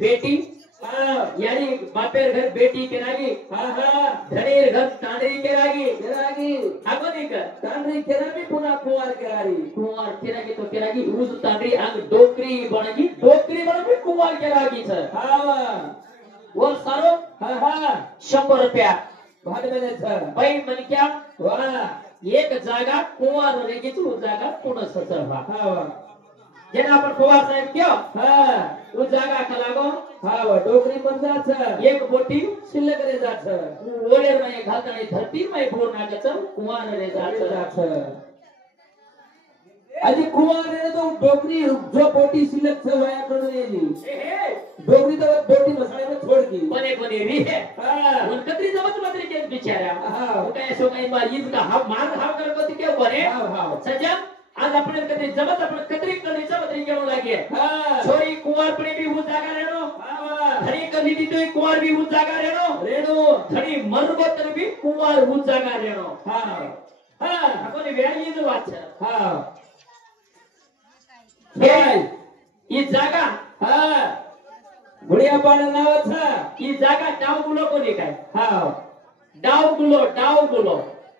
बेटी यानी बापेर घर बेटी के रागी धनेर घर तांडरी के रागी आगोनिक तांडरी के रागी पुन्हा कुंवार के रागी तो के रागी उज तांडरी अंग डोकरी बनगी कुंवार के रागी छ वो सारो 100 रुपया भाग में छ भाई मन क्या एक जागा कुंवार रेगी तू जागा पुन्हा सचरवा जेना आपण कुंवार साहेब क्यो उ जागा खलागो डोकरी पण जात एक बोटी शिल्लक रे जात ओलेर मध्ये घालताना धरती मध्ये बोर नागच कुंवार रे जात आजी कुंवार रे तो डोकरी जो बोटी शिल्लक छ वया करून येली डोकरी तो बोटी मसाळे में छोड़ की बने री है उन कतरी जमत मतरी के बिचारा काय सो काय मारीज का हा मार हाव करतो ती के बने सजन आज आपण कतरी जमत आपण कतरी कलीचा मतरी घेऊन लागे छोरी कुंवार पणे भी हु जागा रेनो धनी कली दी तो कुंवार भी हु जागा रेनो धनी मरबो तर भी कुंवार हु जागा रेनो कोणी व्यायी जो वाच ही जागा गुडिया पाडा नावाचा ही जागा डाव गुलो कोणी काय डाव गुलो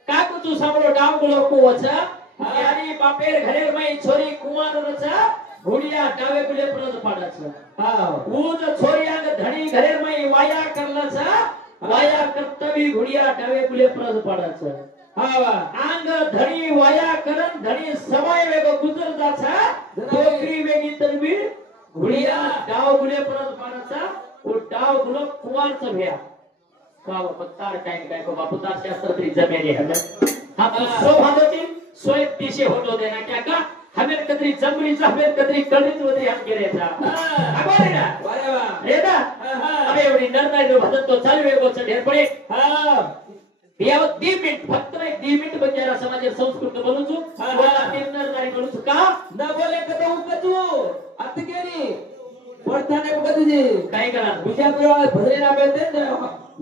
काकू तू सामरो डाव गुलो को वचा यानी बापेर घरे में छोरी कुंवार रचा गुडिया डावे गुले प्रज पाडाच ऊज छोरी अंग धणी घरे में वाया करलाचा वाया करतवी गुडिया डावे गुले प्रज पाडाच अंग धणी वाया करन धणी समय वेगो गुजर जाचा डोकरी वेगी तरवी गुडिया डाव गुले प्रज पाडाचा ओ डाव गुलो कुंवारच भ्या काव पत्तार काय को बापुतार शास्त्र तरी जमेले हम सौभाग्यती स्वयं दिशे होतो देना क्या का हमें कतरी जमरीचा हमें कतरी कळीच वरी हात गेलेचा आगोरे ना अरे वाह रेदा अबे एवढी नरनाई नो भजन तो चालू वेगो ढेर पडे बियाव 2 मिनिट फक्त 2 मिनिट बंजारा समाज संस्कृत बोलू छु बोला तीन नरनाई बोलू छु का न बोले कते उपजू अतकेरी वर्ताने बगदजी काय करा बिजा भजरे ना बेते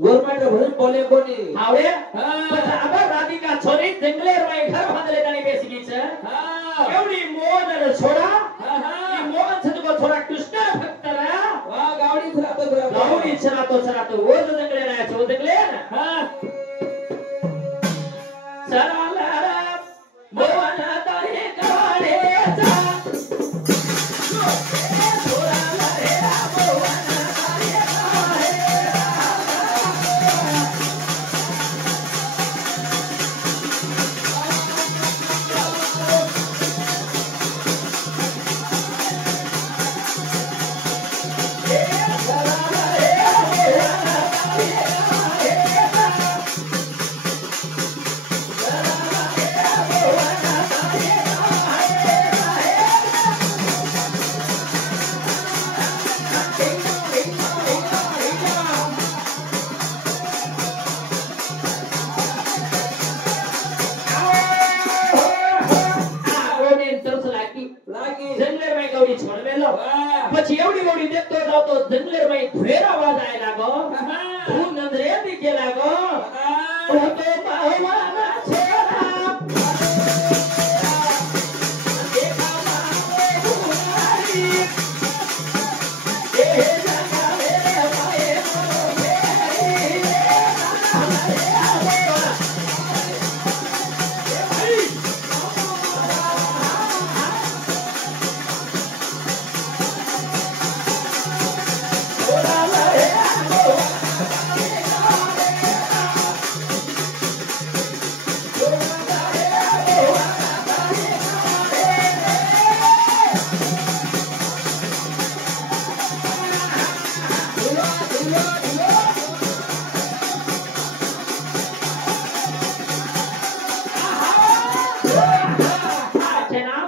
गवर्नमेंट भजन बोले कोनी आवडे अब राधिका छोरी जंगलेर में घर बांधले तानी बेसी की छ एवढी मोहन छोरा ई मोहन छ तुको छोरा कृष्ण भक्तरा वा गावडी छरातो वो जंगले राया छ जंगले सराला मोहन तारे गाडे चा પછી એવડી દેખતો જાતો જંગલેર માં ધુરેરા આવાજ આય લાગો હું નંદરે દીકે લાગો ઓ તો બાહવાના છેરા દેખા મારે ગુનારી એ જાગા રે ભાઈ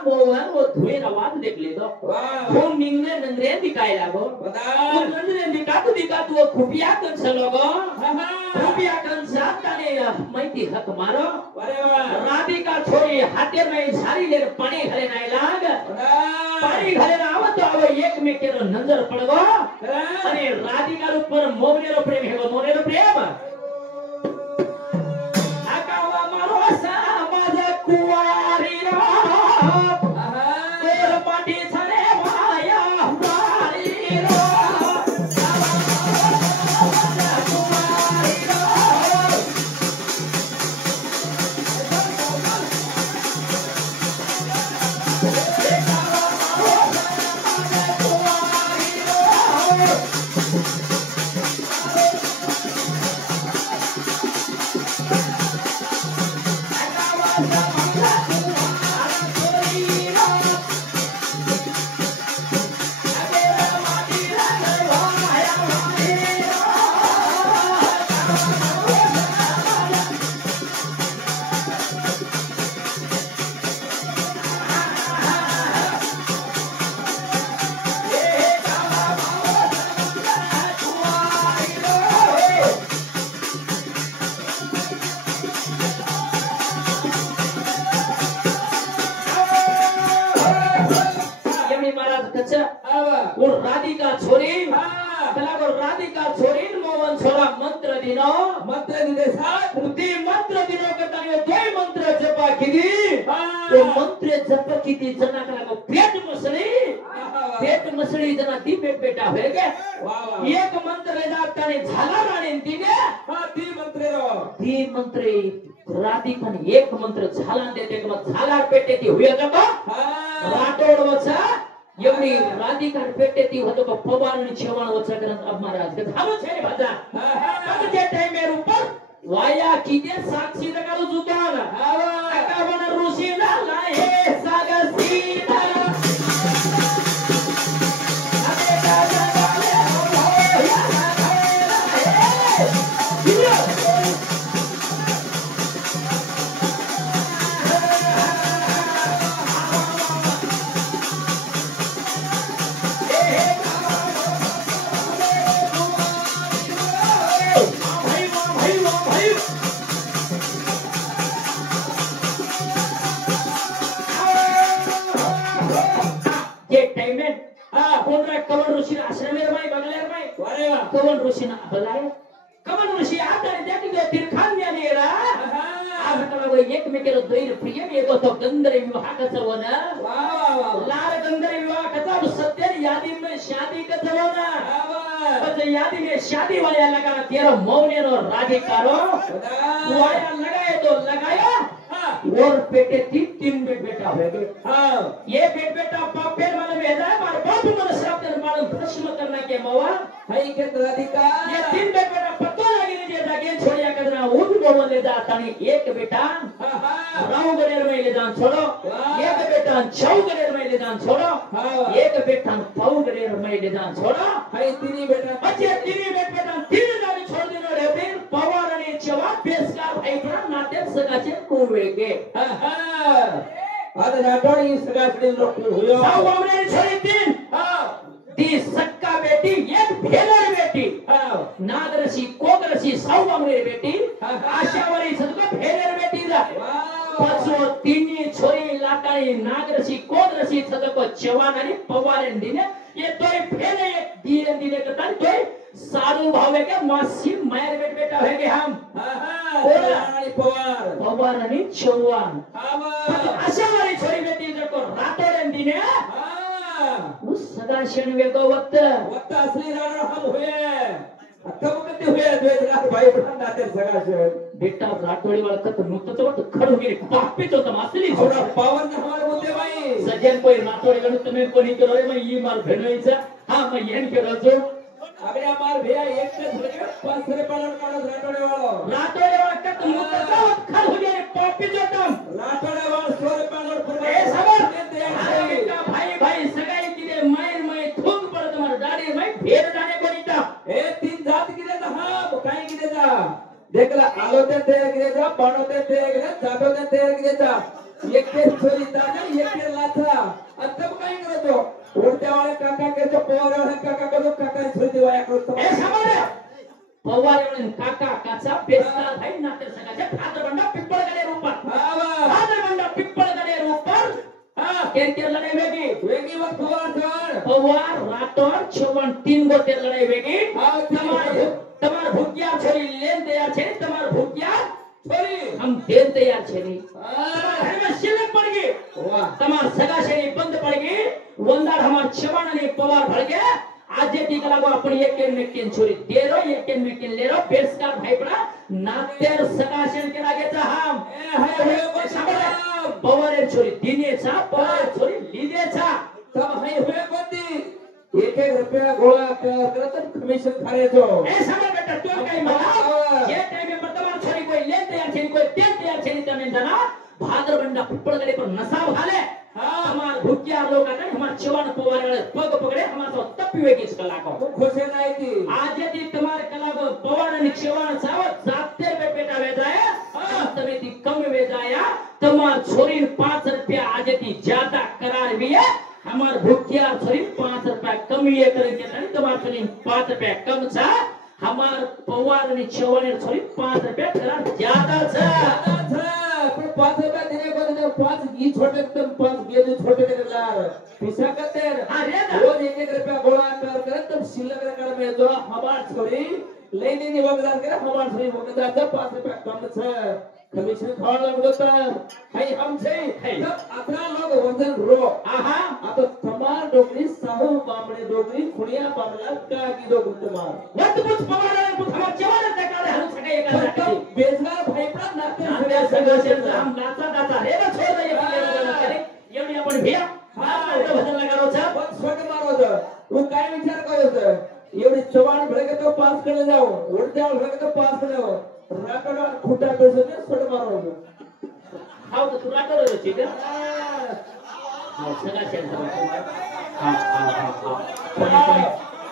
મોરો ફેરી खुफिया कन सलोगो खुफिया कन साताने माहिती हक मारो अरे वाह राधिका छोरी हाते में सारी लेर पानी घरे नाही लाग पानी घरे ना आवत आवे एक में केरो नजर पडगो अरे राधिका ऊपर मोगनेरो प्रेम हेगो मोगनेरो प्रेम मंत्र दिले सात ती मंत्र दिनो करता तोय मंत्र जपा किती तो मंत्र जप किती जना का पेट मसळी जना ती पेट बेटा होय गे एक मंत्र ले जाताने झाला राणी तिने ती मंत्र रो ती मंत्र राती पण एक मंत्र झाला देते मग झाला पेटे ती होय का रातोड वचा एवढी राधिकार पेटे ती होतो का पवार आणि छेवाण वचा करत अब महाराज झालो छे भाजा तब जे टाइम मेर ऊपर वाया किती साक्षी लगालो जुतान अकावन ऋषी झाला हे सागसीना अरे राजा कवन ऋषी आश्रमेर माई बगलेर माई अरे वा कवन ऋषी ना बलाय कवन ऋषी आता देखी दो तिरखान या नेरा आज कला वो एक में केलो दैर प्रिय में तो गंधर्व विवाह का चवना वाह लाल गंधर्व विवाह का तो सत्य यादी में शादी का चवना बस यादी में शादी वाले लगा तेरा मौने और राधिकारो वाया लगाए तो लगाया और बेटे तीन बेटा हो गए हाँ ये बेटा पापेर मालूम है ना मार बाप मन श्राप कर मालूम भस्म करना के मवा है के राधिका ये तीन बेटा पतो लगी नहीं देता के छोड़िया करना उन को ले जाता नहीं एक बेटा राव गनेर में ले जान छोड़ो एक बेटा छौ गनेर में ले जान छोड़ो एक बेटा पौ गनेर में ले जान छोड़ो है तीन बेटा बच्चे तीन बेटा तीन गाड़ी छोड़ देना रे फिर पवार आणि चवा पेशकार भाई पण नाते सगाचे कोवेगे आता नाटोनी सगाचे लोक होयो साव बामणे छोरी तीन ती सक्का बेटी एक भेलर बेटी नागरसी कोगरसी साव बामणे बेटी आशावरी सदको भेलर बेटी जा पाचो तिनी छोरी लाकाळी नागरसी कोगरसी सदको चवान आणि पवार दिने ये तोय भेले एक दिने करता तोय साधु भावे के मासी मायर बेटा है के हम आणि पवार आणि चव्हाण अशा वाली छोरी बेटी जर को रातोडन दिने उस सदा क्षण वेगो वत्त असली राणा हम हुए तब कते हुए द्वेष रात भाई बहन नाते सगा क्षण बेटा रातोडी वाला कत नुतच वत खडू गेली पापी तो तम असली छोरा पावन हमारे बोलते भाई सजन कोई रातोडी गणु तुम्ही कोणी केलो रे मग ई मार भेणईचा हा मग येन केलो जो अबे हमार भैया एक से धरे पासरे पालन काढत रातोडे वाला कत मुतचा खड हो गए पापी जो तुम रातोडे वाला सोरे पालन फरमाए ए सबर बेटा भाई सगाई किदे मायर थूक पड़ तुम्हार दाढ़ी में भेड़ जाने को नीता ए तीन जात किदे जा हां काय किदे जा देखला आलोते ते किदे जा पाणोते ते किदे जाटोते ते किदे जा एक के छोरी दाना एक के लाथा तब काय करतो उड़ते वाले काका के जो पवार वाले काका को काका छोरी दिवाया करतो ए समझ पवार वाले काका काचा पेस्ता भाई नाते सगाचे भाद्रबंडा पिप्पळगडे रूपात भाद्रबंडा पिप्पळगडे रूपात केर लढाई वेगी व पवार रातोड छवण तीन गो तेर लढाई वेगी तमार भुकिया छोरी लेन तैयार छे तमार भुकिया छोरी हम देन तैयार छे नी घर में शिलक पड़ गई तमार सगा शेरी बंद पड़ गई वंदार हमार छवण आणि पवार भड़ गया आज ती कला को अपन एक में किन छोरी देरो एक में किन लेरो बेस्कार भाई पड़ा नातेर सगाशन के लागेचा हम पवार छोरी दिनेचा पवार छोरी लिदेचा तब हाय होय कोणती एक रुपया गोळा करत कमिशन खायचो ए समझ बेटा तू काय मला जे टाइम में वर्तमान छोरी कोई लेते या छोरी कोई देते या छोरी तमें जना भाद्रबंडा पिप्पळगडे पर नसाव घाले हमार भुकिया लोग ने हमार चवान पवार वाले पग पकड़े हमार तो तपीवे की कला को खुशे नाही की आज यदि तुम्हार कला को पवार आणि चवान सावत जाते बेटा वे जाए तमे ती कम वे जाया तमार छोरी 5 रुपया आज ती ज्यादा करार भी है हमार भुकिया छोरी 5 रुपया कम ये करे के तमार छोरी 5 रुपया कम छा हमार पवार आणि चवान छोरी 5 रुपया करार ज्यादा छा पण 5 रुपया देने को तो 5 ई छोटे तुम 5 गेले छोटे करलार पिसा करते अरे रोज 1 रुपया गोळा कर तुम शिल्लक रकम में जो हमार छोरी लेनी नहीं वगदार करे हमार सही वगदार जब पास पे कम छे कमीशन खावा लागलो तर हाय हम छे तब अपना लोग वजन रो आहा आता तमार डोगरी साहू बामणे डोगरी खुणिया बामला का की डोगरी तमार वत पुछ पवार पुछ हमार जवान तकाले हम सके एका तब बेजगार भाई पण नाते सगळं हम नाचा नाचा रे ना छोड दे एवढी आपण भिया हा भजन लगारो छ पण स्वग मारो छ तू काय विचार कयो छ एवढी चवाण भडके तो पास करे जाओ उलट्या भडके तो पास करे जाओ राकडा खुटा पेसे ने सोड मारो हाव तो तुरा करो रे ठीक हाव सगळा सेंटर हा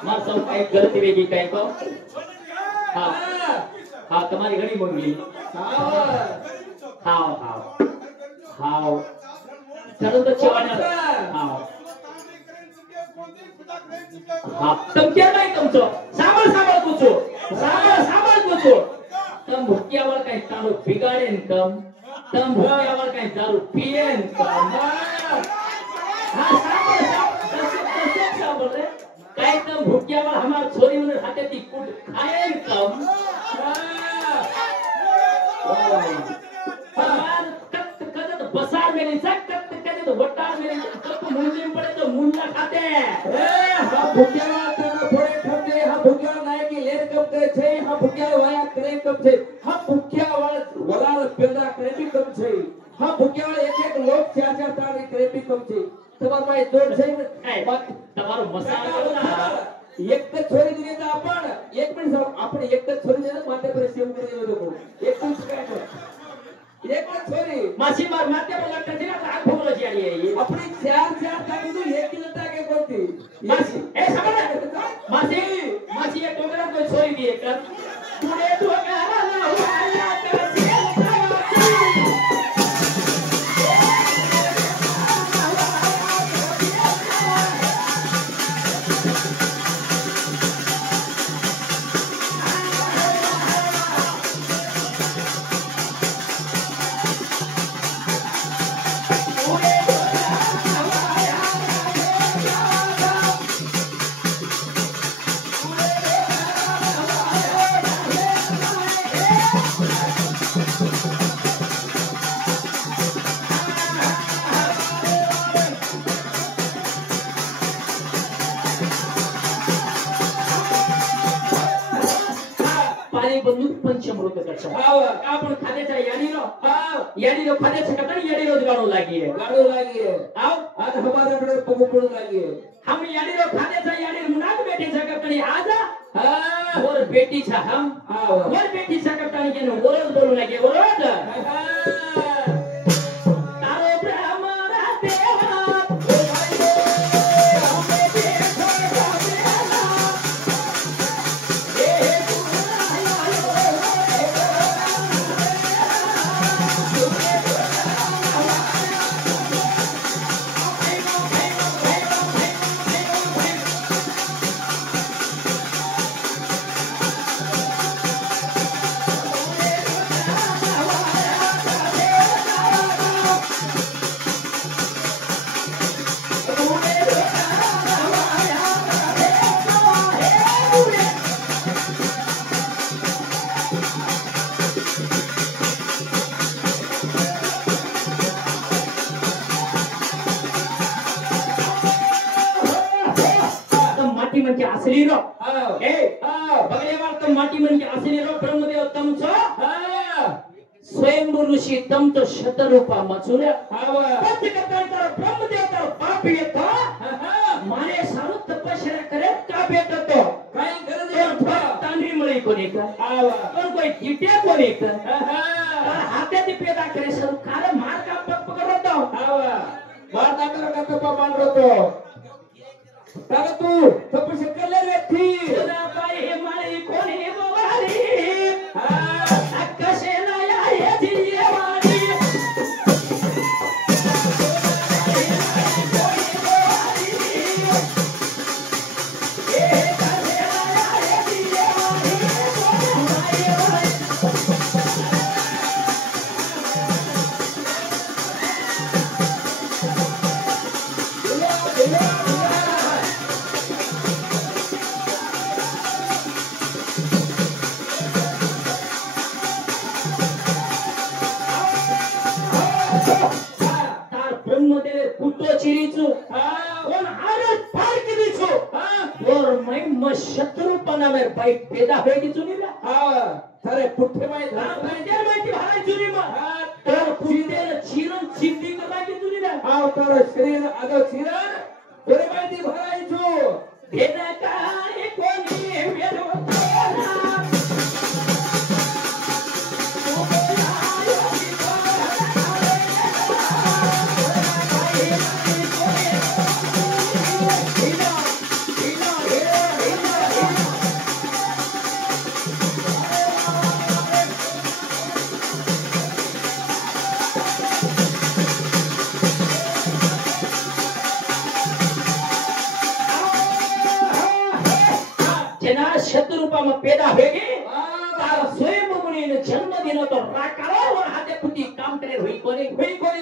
मार सब काही गलती वेगी काही को हा हा तुम्हारी घणी मंगली हाव हाव हाव चलो तो चवाना हाव हा तम क्या नाही तुमचं सांभाळ सांभाळ तुझो सांभाळ तुझो तम भुक्यावर काही ताळू बिगाडेन कम तम भुक्यावर काही दारू पियेन कम हा सांभाळ रे काय तम भुक्यावर हमार छोरी म्हणून हाते ती कुट खायेन कम हमार कत कत बसार मेरी कत कत वटार मेरी कत मुंडी पड़े तो मुंडा खाते हा भुक्यावा तेना फोडे ठरते हा भुक्यावा नाही की लेर कम करे छे हा भुक्यावा वाया करे कम छे हा भुक्यावा वलाल पेदा करे भी कम छे हा भुक्यावा एक एक लोग चार चार तारी करे भी कम छे તમાર ભાઈ દોડ છે તમારો મસાલો એક જ છોરી દીધી તો આપણ એક મિનિટ આપણે એક જ છોરી દેને માથે પર સેવ કરી દેવો લોકો એક જ શિકાયત એક જ છોરી માસી માર માથે પર લટકે છે ને આગ ભોગલો છે આડી આપણી ચાર ચાર તાકી તો એક કિલો તાકે કોતી માસી એ સાંભળ માસી માસી એક ટોકરા કોઈ છોરી દીએ કર તુડે ટોકરા ના વાયા કર पंचमृत करछ हाव आपण खाद्याचा याडीरो खाद्याचा कतन याडीरो गाडो लागिए आव आज हमारा बड़े पगुपड़ लागिए हम याडीरो खाद्याचा याडीर मुनाक बेटी सकतनी आज मोर बेटी छ हम मोर बेटी सकतनी के ओरल बोलू लागे ओरल तारो ब्रह्म देवा म्हणजे असली रो ए बगलेवार तम माटी म्हणजे असली रो ब्रह्मदेव तम छ स्वयंभू ऋषी तम तो शतरूपा मचुर्या पंचकर्ता तर ब्रह्मदेव तर बाप येतो माने सारू तपस्या करे का भेटतो काही गरज तांडी मळी कोणी का पण कोई किटे कोणी का हाते पेदा करे सर कार मार का पकड़तो मार दाखला का तो पान रोतो काका तू तपस्या करले रे थी सदा पाय हे माळी कोणी बवारी कसे ना या जीवारी तार ब्रह्मदेव पुतो चिरीचो और आरत पार किरीचो और मैं शत्रुपना में भाई पैदा होए की चुनीला तारे पुठ्ठे माय पंजर माहिती भाई चुनी मग तर पुठ्ठेला चिरण चिंदी करा की चुनीला तार शरीर आगो चिरण बरे माहिती भरायचो भेना काय कोणी वेरो शत्रुपा में पैदा होगी तार स्वयं मुनि ने जन्म दिन तो राकारो और हाथे पुती काम करे हुई कोनी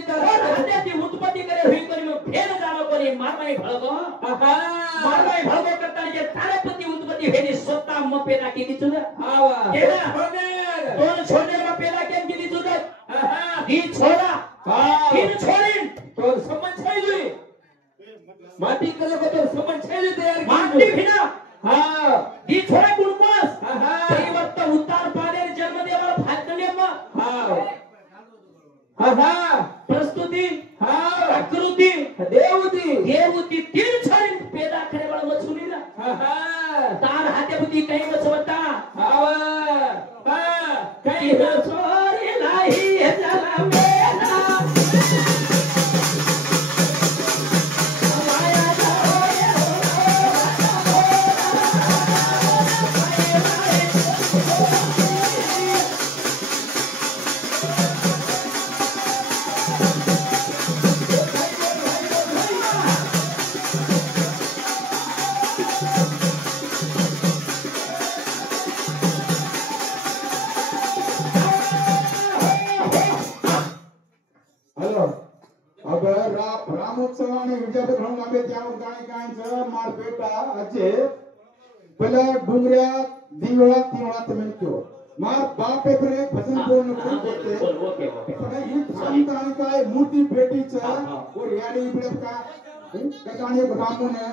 तर हाथे ती उत्पत्ति करे हुई कोनी में भेद जानो कोनी मारमाई भळगो मारमाई भळगो करता जे तारे पुती उत्पत्ति हेनी स्वतः म पैदा केली तुझ केला दोन छोडे म पैदा केम केली तुझ ही छोरा तीन छोरीन तो समझ छैली माटी कले को तो समझ छैली तयार माटी भिना दी छोरा कुणकोस परिवर्तन उतार पादेर जन्म देवाला फाटले मग प्रस्तुती आकृती देवती तीन छोरी पैदा करे वाला मछुनीला तार हाते बुती काही मछवता काही छोरी लाही जला मेला रामोत्सवाने विजयात घडून आले त्यावर गायकांचं मार पेटा अजे पहिला डुंगऱ्या दिवळा तिवळा तमेंतो मार बाप पेपरे भजन पूर्ण करून बोलते ओके पण ही थांबताना काय मूर्ती पेटीचा और याडी इकडे का कहाणी रामोने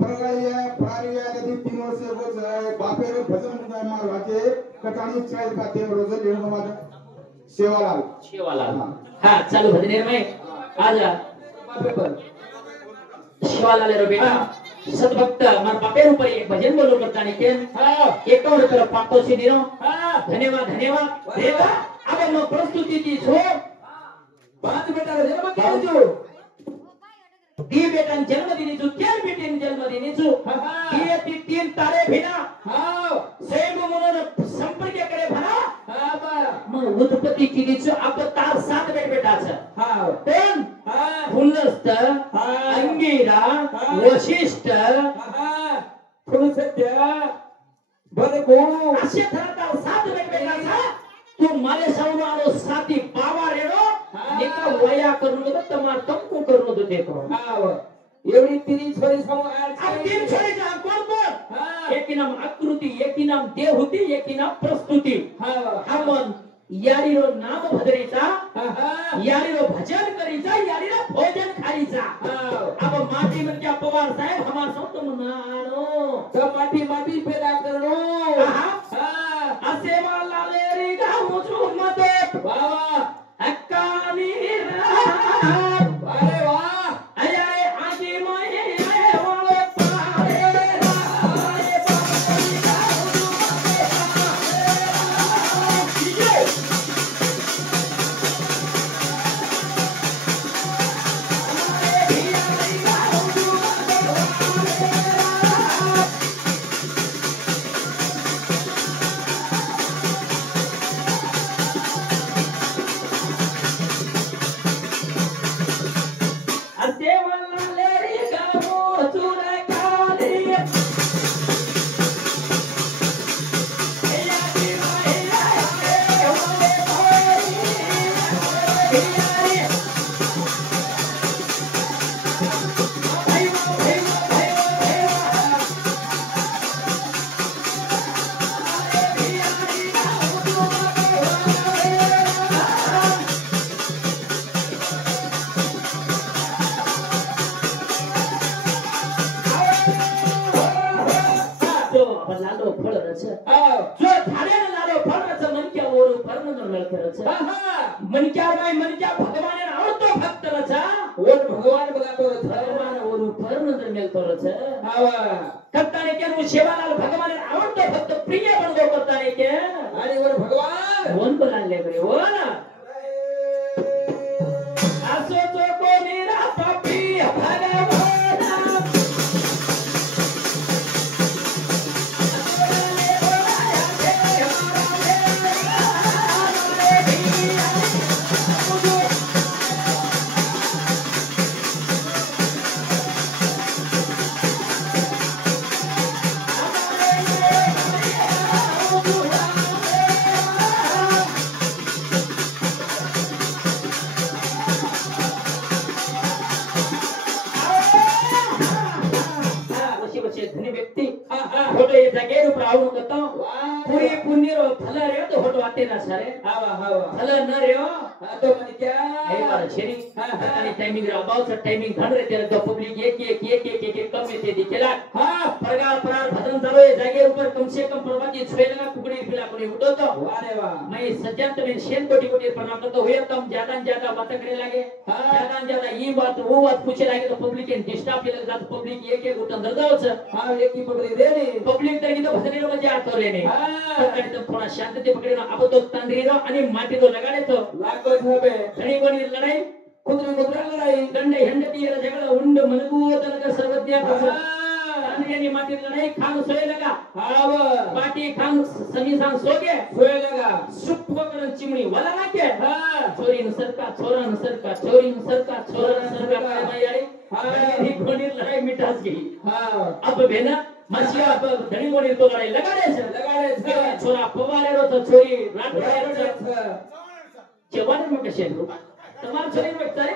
परगाया परारिया यदि 3 वर्ष गोज बापेरे भजन मुंदा मार वाचे कहाणी चाल का ते रोज लेणं माझा शेवालाल हा चालू भजनेर में आजा शिवालाल रे बेटा सद्भक्त मार बापेर ऊपर एक भजन बोलो करता ने केम एकावर तर पातो सी दिनो धन्यवाद देवा अब म प्रस्तुति की छो पांच बेटा जन्म केले जो दी बेटन जन्मदिनी छु केन बेटीन जन्मदिनी छु ये ती 3 तारे भिना सेम म्हणून संपर्क करे भरा मग उत्पत्ती केली छु अब तार 7 बेटा छ कोण फुल्लस्त अंगीरा वशिष्ठ फुलसत्य बरगो असे ठरतात 7 बेटा छ तू माले सावनो आलो साती बाबा रेडो एका वया करून होतो तमार तंकू करून होतो ते एवढी तिन्ही छोरी समोर तीन छोरीचा कोण एकी नाम आकृती एकी नाम देवहूती एकी नाम प्रस्तुती हा मन यारीरो नाम भजरीचा यारीरो भजन करीचा यारीरो भोजन खारीचा अब माटी म्हणजे पवार साहेब हमार संत मनानो तर माटी पैदा करणो असे मला लेरी गाव मते बाबा अक्कानी अरे वाह करच हा हा मनक्यार बाई मनक्या भगवान आवडतो भक्त रचा ओर भगवान बघा तो भगवान ओरू पर नजर मेलतो रच हावा करताने के नु सेवालाल भगवान आवडतो भक्त प्रिय बनगो करताने के आणि वर भगवान कोण बोलाले बरे हो ना असो तो कोणी रा पापी भगवान धनी व्यक्ति फोटो ये जगह ऊपर आउ करता पूरी पुण्य रो फल रे तो फोटो आते ना सारे हावा हावा फल न रे तो म्हणे क्या हे बार छेरी आणि टायमिंग रे अबाउट टायमिंग घण रे त्याला तो पब्लिक एक कम येते दिखेला हां प्रगार परार भजन चालू है जगह ऊपर कम से कम प्रवादी छेलगा कुकड़ी पिला कोनी उठो तो वाह रे वाह मैं सज्जन तो मैं शेन कोटी कोटी प्रणाम करता हुए तम ज्यादा ज्यादा बात करे लागे ज्यादा ज्यादा ये बात वो बात पूछे लागे तो पब्लिक के डिस्टर्ब के लग जात पब्लिक एक उठन दर जावच हां एक की पकडी दे रे पब्लिक तरी तो भजन रे मजा आतो रे ने तरी तो थोड़ा शांतते पकड़ी ना अब तो तंद्री रो आणि माटी तो लगाडे तो लागो छबे धणी कोणी लढाई कुदरा लढाई दंडे हंडती जगळ उंड मनगू तनक सर्वज्ञ तांद्रियानी माटी लढाई खान सोय लगा हाव पाटी खान सनी सांग सोगे सोय लगा सुप करून चिमणी वाला ना के हां चोरी न सरका छोरा न सरका चोरी न सरका छोरा न सरका काय माई आली ही कोणी लढाई मिटास गई हां अब भेना मसिया अब धणी कोणी तो लढाई लगाडे लगाडे छोरा पवारे रो तो चोरी रात रो चवाने में कशे रो તમાર છોરી નો તારે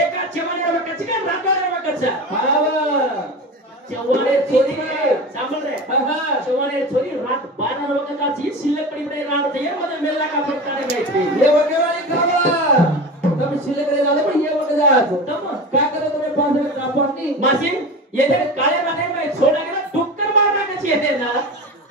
એકા ચવાને રો કચકા રાતવાને રો કચા હાવ ચવાને છોરી સાંભળ રે ચવાને છોરી રાત 12 નો વખત આ જી સિલક પડી પડી રાત થઈ મને મેલા કા ફરતાને ગઈ થી ये वगेवाली खावा તમે સિલક રે જાલે પણ ये वगे जात તમ का करे तुम्ही पास में कापणी मासी ये जे काळे राणे में छोडा गेला डुक्कर मारना कशी येते ना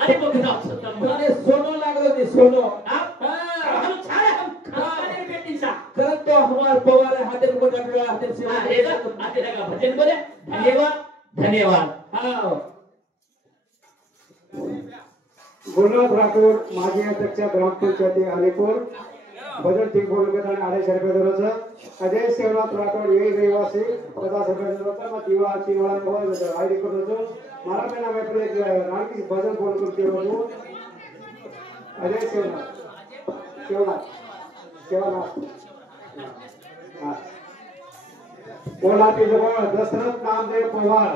अरे बघ ना तम મને સોનો लागलो ती सोनो आप हम छाया हम खाने बेटी सा करत तो हमार पवार हाते को डबला हाते से अरे आते लगा भजन बोले धन्यवाद धन्यवाद हां गुरुनाथ राठोड माजी अध्यक्ष ग्रामपंचायती अलीपूर भजन टीम बोलगत आणि आदेश सरपंच अजय सेवनाथ राठोड ये रहिवासी प्रदा सरपंच होता मग दिवा चिवाळा बोल आयडी करतो मला पण नाव आहे एक राणकी भजन बोल करते होतो अजय सेवनाथ सेवनाथ हां बोला की जवळ दशरथ नामदेव पवार